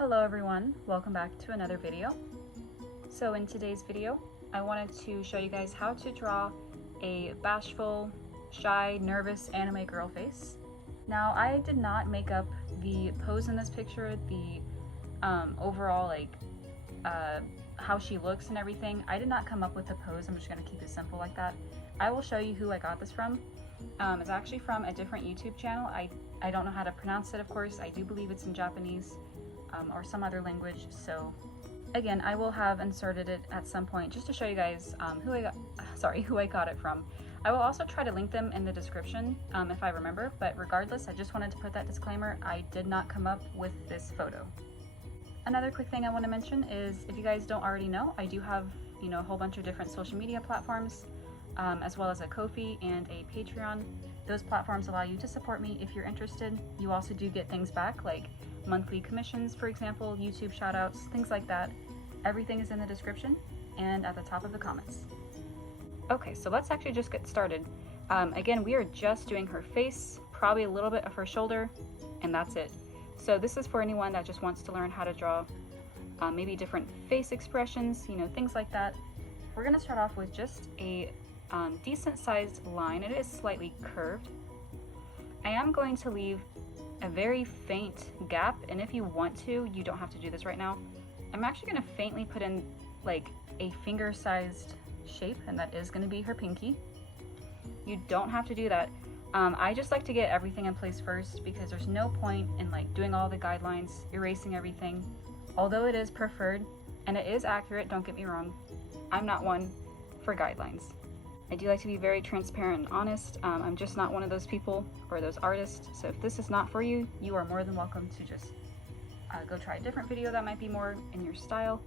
Hello everyone, welcome back to another video. So in today's video, I wanted to show you guys how to draw a bashful, shy, nervous anime girl face. Now I did not make up the pose in this picture, the overall how she looks and everything. I did not come up with the pose, I'm just going to keep it simple like that. I will show you who I got this from. It's actually from a different YouTube channel. I don't know how to pronounce it, of course. I do believe it's in Japanese. Or some other language, so again I will have inserted it at some point just to show you guys who I got it from. I will also try to link them in the description if I remember, but regardless, I just wanted to put that disclaimer. I did not come up with this photo. Another quick thing I want to mention is, if you guys don't already know, I do have a whole bunch of different social media platforms, as well as a Ko-fi and a Patreon. Those platforms allow you to support me if you're interested. You also do get things back, like monthly commissions, for example, YouTube shoutouts, things like that. Everything is in the description and at the top of the comments. Okay, so let's actually just get started. Again, we are just doing her face, probably a little bit of her shoulder, and that's it. So this is for anyone that just wants to learn how to draw maybe different face expressions, things like that. We're gonna start off with just a decent sized line. It is slightly curved. I am going to leave a very faint gap, and if you want to, you don't have to do this right now. I'm actually going to faintly put in like a finger sized shape, and that is going to be her pinky. You don't have to do that. I just like to get everything in place first, because there's no point in like doing all the guidelines, erasing everything. Although it is preferred and it is accurate, don't get me wrong, I'm not one for guidelines. I do like to be very transparent and honest. I'm just not one of those people or those artists. So if this is not for you, you are more than welcome to just go try a different video that might be more in your style.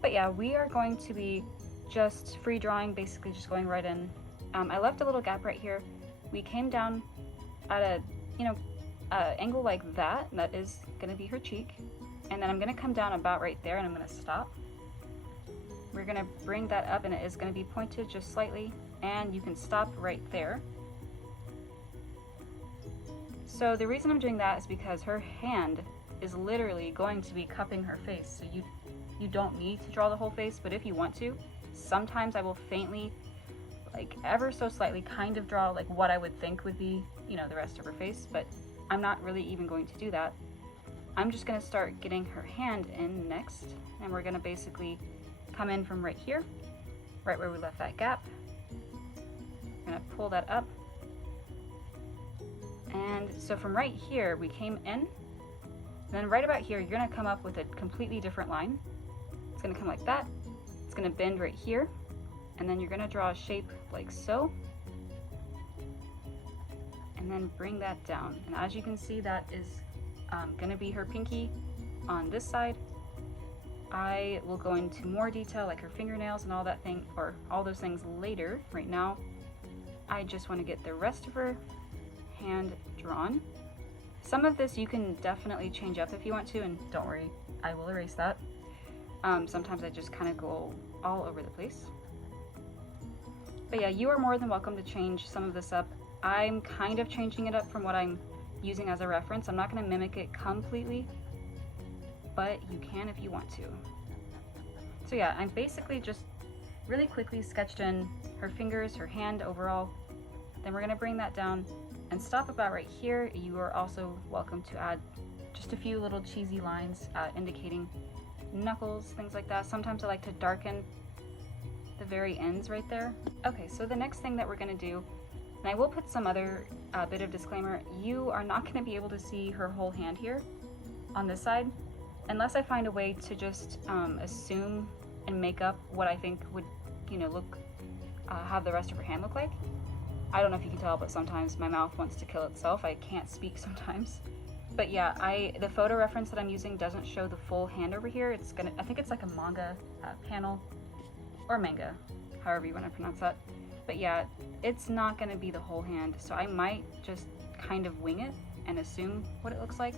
But yeah, we are going to be just free drawing, basically just going right in. I left a little gap right here. We came down at a, angle like that. That is gonna be her cheek. And then I'm gonna come down about right there, and I'm gonna stop. We're gonna bring that up, and it is gonna be pointed just slightly, and you can stop right there. So the reason I'm doing that is because her hand is literally going to be cupping her face. So you don't need to draw the whole face, but if you want to, sometimes I will faintly, like ever so slightly, kind of draw like what I would think would be, the rest of her face, but I'm not really even going to do that. I'm just gonna start getting her hand in next, and we're gonna basically come in from right here, right where we left that gap. I'm gonna pull that up. And so from right here, we came in, and then right about here, you're gonna come up with a completely different line. It's gonna come like that. It's gonna bend right here, and then you're gonna draw a shape like so, and then bring that down. And as you can see, that is gonna be her pinky on this side. I will go into more detail, like her fingernails and all that thing, or all those things later. Right now, I just want to get the rest of her hand drawn. Some of this you can definitely change up if you want to, and don't worry, I will erase that. Sometimes I just kind of go all over the place. But yeah, you are more than welcome to change some of this up. I'm kind of changing it up from what I'm using as a reference. I'm not going to mimic it completely, but you can if you want to. So yeah, I'm basically just really quickly sketched in her fingers, her hand overall. Then we're gonna bring that down and stop about right here. You are also welcome to add just a few little cheesy lines indicating knuckles, things like that. Sometimes I like to darken the very ends right there. Okay, so the next thing that we're gonna do, and I will put some other bit of disclaimer, you are not gonna be able to see her whole hand here on this side, unless I find a way to just assume and make up what I think would, have the rest of her hand look like. I don't know if you can tell, but sometimes my mouth wants to kill itself. I can't speak sometimes. But yeah, the photo reference that I'm using doesn't show the full hand over here. I think it's like a manga panel, or manga, however you want to pronounce that. But yeah, it's not gonna be the whole hand, so I might just kind of wing it and assume what it looks like.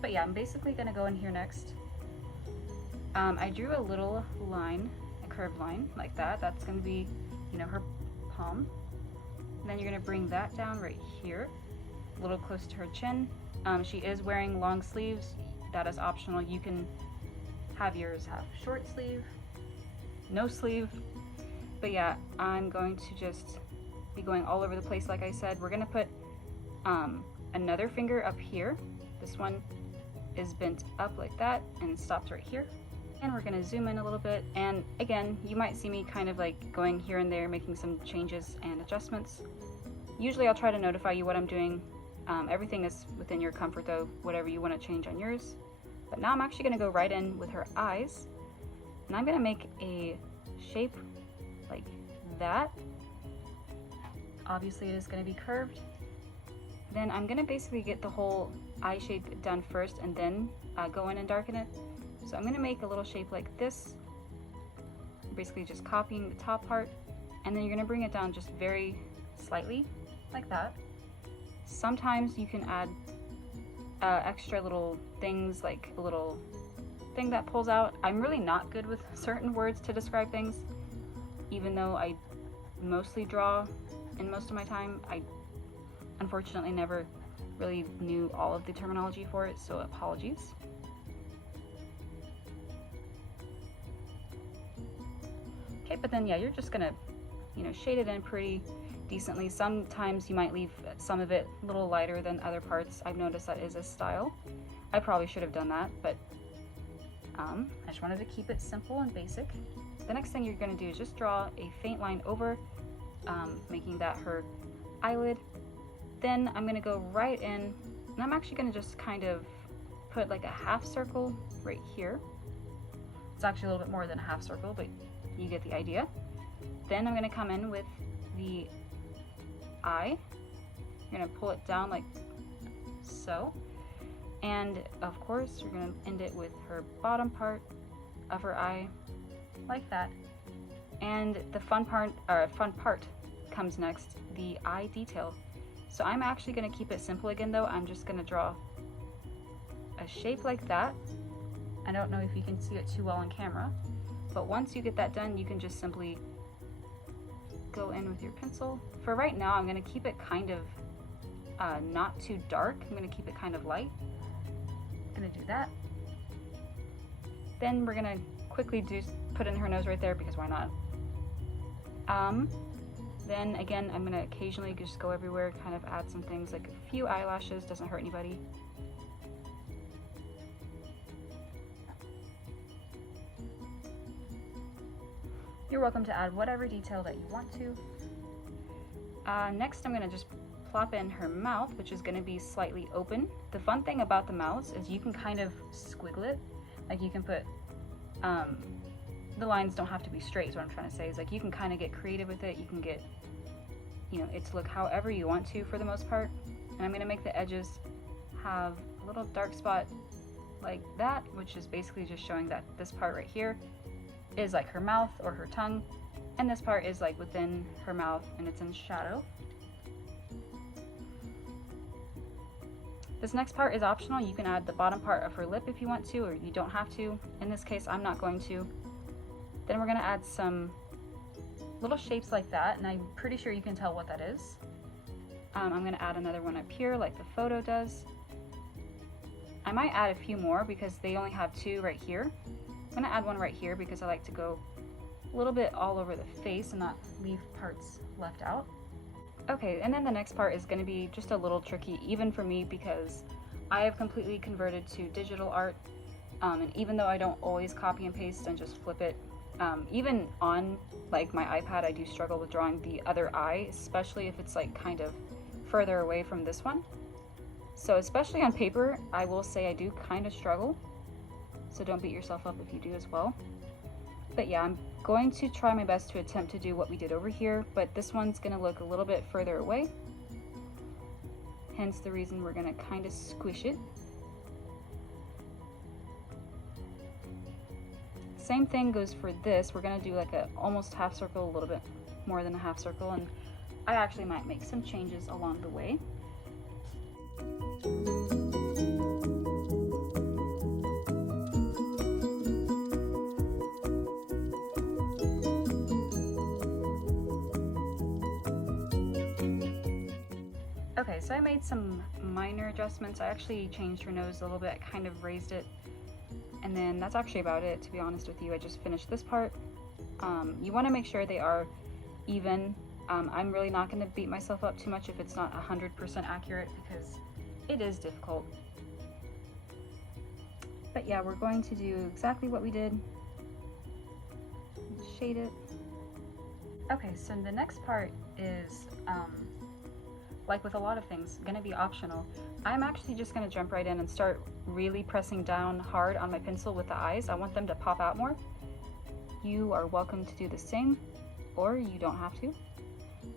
But yeah, I'm basically gonna go in here next. I drew a little line, a curved line like that. That's gonna be, her palm. And then you're gonna bring that down right here, a little close to her chin. She is wearing long sleeves. that is optional. You can have yours have short sleeve, no sleeve. But yeah, I'm going to just be going all over the place. Like I said, we're gonna put another finger up here. This one is bent up like that and stops right here. And we're gonna zoom in a little bit. And again, you might see me kind of like going here and there, making some changes and adjustments. Usually I'll try to notify you what I'm doing. Everything is within your comfort though, whatever you wanna change on yours. But now I'm actually gonna go right in with her eyes, and I'm gonna make a shape like that. Obviously it is gonna be curved. Then I'm gonna basically get the whole eye shape done first and then go in and darken it. So I'm gonna make a little shape like this, basically just copying the top part, and then you're gonna bring it down just very slightly, like that. Sometimes you can add extra little things, like a little thing that pulls out. I'm really not good with certain words to describe things, even though I mostly draw in most of my time. I unfortunately never really knew all of the terminology for it, so apologies. Okay, but then yeah, you're just gonna, you know, shade it in pretty decently. Sometimes you might leave some of it a little lighter than other parts. I've noticed that is a style. I probably should have done that, but I just wanted to keep it simple and basic. The next thing you're gonna do is just draw a faint line over, making that her eyelid. Then I'm gonna go right in, and I'm actually gonna just kind of put like a half circle right here. It's actually a little bit more than a half circle, but you get the idea. Then I'm gonna come in with the eye. You're gonna pull it down like so. And of course, you're gonna end it with her bottom part of her eye, like that. And the fun part comes next, the eye detail. So I'm actually gonna keep it simple again though. I'm just gonna draw a shape like that. I don't know if you can see it too well on camera, but once you get that done, you can just simply go in with your pencil. For right now, I'm gonna keep it kind of not too dark. I'm gonna keep it kind of light. Gonna do that. Then we're gonna quickly put in her nose right there, because why not? Then again, I'm gonna occasionally just go everywhere, kind of add some things, like a few eyelashes, doesn't hurt anybody. You're welcome to add whatever detail that you want to. Next, I'm gonna just plop in her mouth, which is gonna be slightly open. The fun thing about the mouths is you can kind of squiggle it. Like you can put, the lines don't have to be straight is what I'm trying to say. Is like you can kind of get creative with it. You can get, you know, it to look however you want to for the most part. And I'm gonna make the edges have a little dark spot like that, which is basically just showing that this part right here is like her mouth or her tongue, and this part is like within her mouth and it's in shadow. This next part is optional. You can add the bottom part of her lip if you want to, or you don't have to. In this case, I'm not going to. Then we're gonna add some little shapes like that, and I'm pretty sure you can tell what that is. I'm gonna add another one up here like the photo does. I might add a few more because they only have two right here. I'm gonna add one right here because I like to go a little bit all over the face and not leave parts left out. Okay, and then the next part is gonna be just a little tricky, even for me, because I have completely converted to digital art. And even though I don't always copy and paste and just flip it, even on like my iPad, I do struggle with drawing the other eye, especially if it's like kind of further away from this one. So especially on paper, I will say I do kind of struggle. So don't beat yourself up if you do as well. But yeah, I'm going to try my best to attempt to do what we did over here, but this one's gonna look a little bit further away. Hence the reason we're gonna kind of squish it. Same thing goes for this. We're gonna do like a almost half circle, a little bit more than a half circle, and I actually might make some changes along the way. Okay, so I made some some minor adjustments. I actually changed her nose a little bit, kind of raised it, and then that's actually about it, to be honest with you. I just finished this part. You want to make sure they are even. I'm really not going to beat myself up too much if it's not 100% accurate, because it is difficult. But yeah, we're going to do exactly what we did. Shade it. Okay, so the next part is, like with a lot of things, going to be optional. I'm actually just going to jump right in and start really pressing down hard on my pencil with the eyes. I want them to pop out more. You are welcome to do the same, or you don't have to.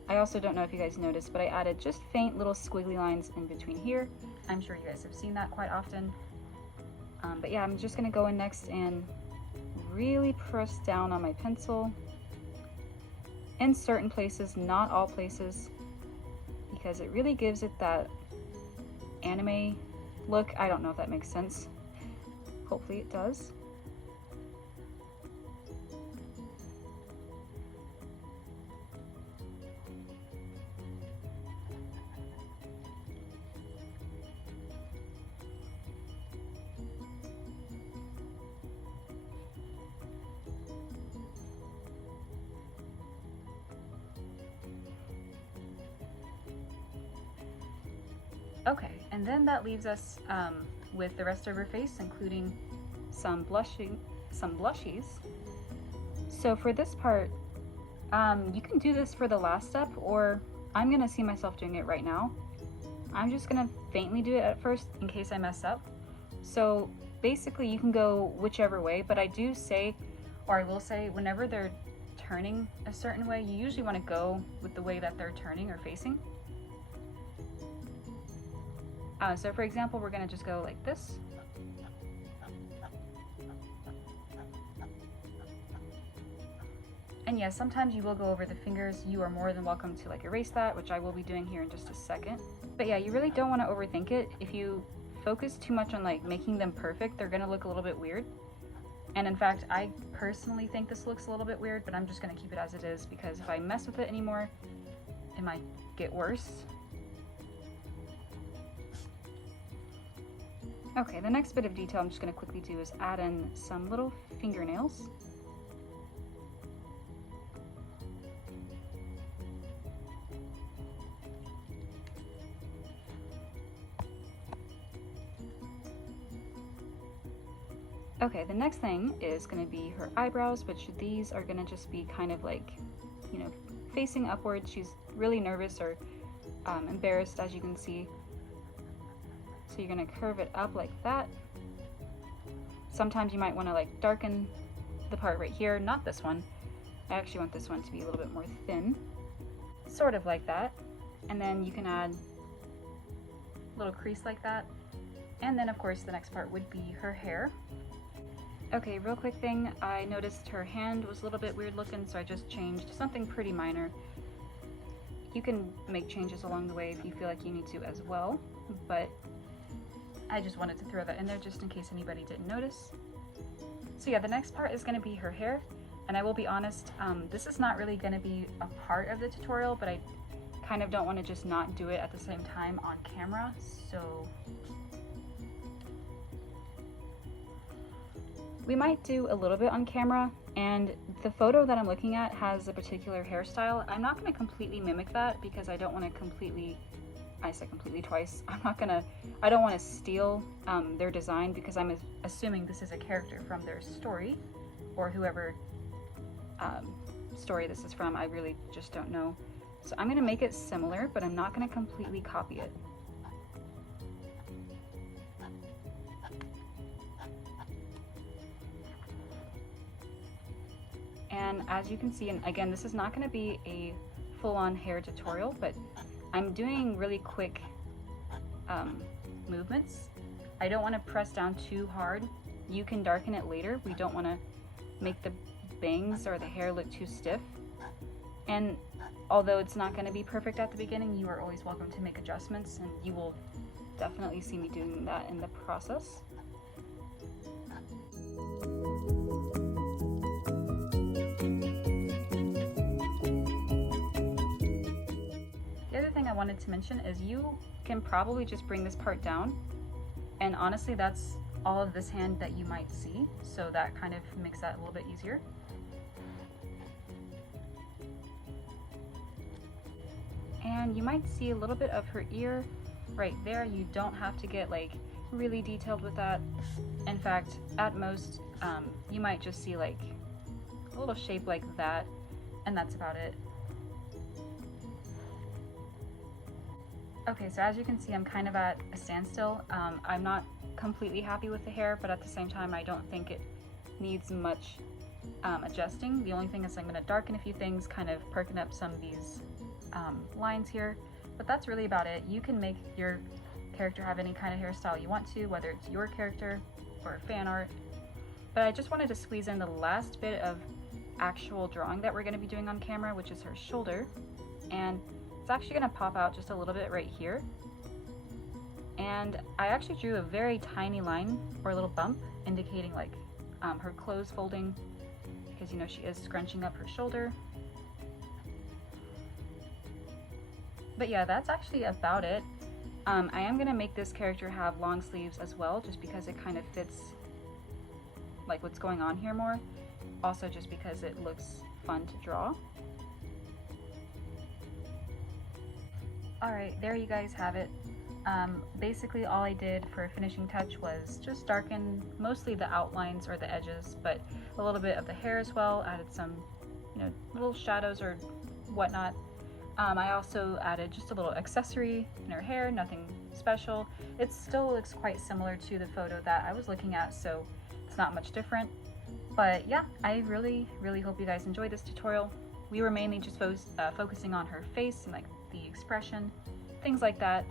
I also don't know if you guys noticed, but I added just faint little squiggly lines in between here. I'm sure you guys have seen that quite often. But yeah, I'm just going to go in next and really press down on my pencil in certain places, not all places, because it really gives it that anime look. I don't know if that makes sense. Hopefully it does. Okay, and then that leaves us with the rest of her face, including some blushies. So for this part, you can do this for the last step, or I'm gonna see myself doing it right now. I'm just gonna faintly do it at first in case I mess up. So basically you can go whichever way, but I do say, or I will say, whenever they're turning a certain way, you usually wanna go with the way that they're turning or facing. So for example, we're gonna just go like this. And yes, sometimes you will go over the fingers. You are more than welcome to like erase that, which I will be doing here in just a second. But yeah, you really don't want to overthink it. If you focus too much on like making them perfect, they're gonna look a little bit weird. And in fact, I personally think this looks a little bit weird, but I'm just gonna keep it as it is, because if I mess with it anymore, it might get worse. Okay, the next bit of detail I'm just going to quickly do is add in some little fingernails. Okay, the next thing is going to be her eyebrows, which these are going to just be kind of like, you know, facing upward. She's really nervous or embarrassed, as you can see. So you're going to curve it up like that. Sometimes you might want to like darken the part right here, not this one. I actually want this one to be a little bit more thin, sort of like that. And then you can add a little crease like that. And then of course the next part would be her hair. Okay, real quick thing, I noticed her hand was a little bit weird looking, so I just changed something pretty minor. You can make changes along the way if you feel like you need to as well, but I just wanted to throw that in there just in case anybody didn't notice. So yeah, the next part is going to be her hair, and I will be honest, this is not really going to be a part of the tutorial, but I kind of don't want to just not do it at the same time on camera, so we might do a little bit on camera, and the photo that I'm looking at has a particular hairstyle. I'm not going to completely mimic that because I don't want to completely, I said completely twice, I don't want to steal their design, because I'm assuming this is a character from their story, or whoever story this is from. I really just don't know. So I'm going to make it similar, but I'm not going to completely copy it. And as you can see, and again, this is not going to be a full-on hair tutorial, but I'm doing really quick movements. I don't want to press down too hard. You can darken it later. We don't want to make the bangs or the hair look too stiff. And although it's not going to be perfect at the beginning, you are always welcome to make adjustments, and you will definitely see me doing that in the process. The other thing I wanted to mention is you can probably just bring this part down. And honestly, that's all of this hand that you might see. So that kind of makes that a little bit easier. And you might see a little bit of her ear right there. You don't have to get like really detailed with that. In fact, at most, you might just see like a little shape like that, and that's about it. Okay, so as you can see, I'm kind of at a standstill. I'm not completely happy with the hair, but at the same time, I don't think it needs much adjusting. The only thing is I'm going to darken a few things, kind of perking up some of these lines here, but that's really about it. You can make your character have any kind of hairstyle you want to, whether it's your character or fan art. But I just wanted to squeeze in the last bit of actual drawing that we're going to be doing on camera, which is her shoulder. And it's actually going to pop out just a little bit right here. And I actually drew a very tiny line or a little bump indicating like her clothes folding, because you know she is scrunching up her shoulder. But yeah, that's actually about it. I am going to make this character have long sleeves as well, just because it kind of fits like what's going on here more. Also just because it looks fun to draw. Alright, there you guys have it. Basically all I did for a finishing touch was just darken mostly the outlines or the edges, but a little bit of the hair as well, added some, you know, little shadows or whatnot. I also added just a little accessory in her hair, nothing special. It still looks quite similar to the photo that I was looking at, so it's not much different. But yeah, I really hope you guys enjoyed this tutorial. We were mainly just focusing on her face and like the expression, things like that.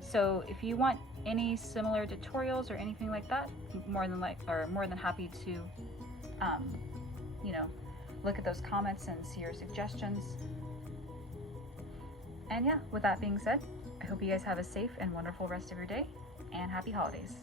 So if you want any similar tutorials or anything like that, more than happy to, you know, look at those comments and see your suggestions. And yeah, with that being said, I hope you guys have a safe and wonderful rest of your day, and happy holidays.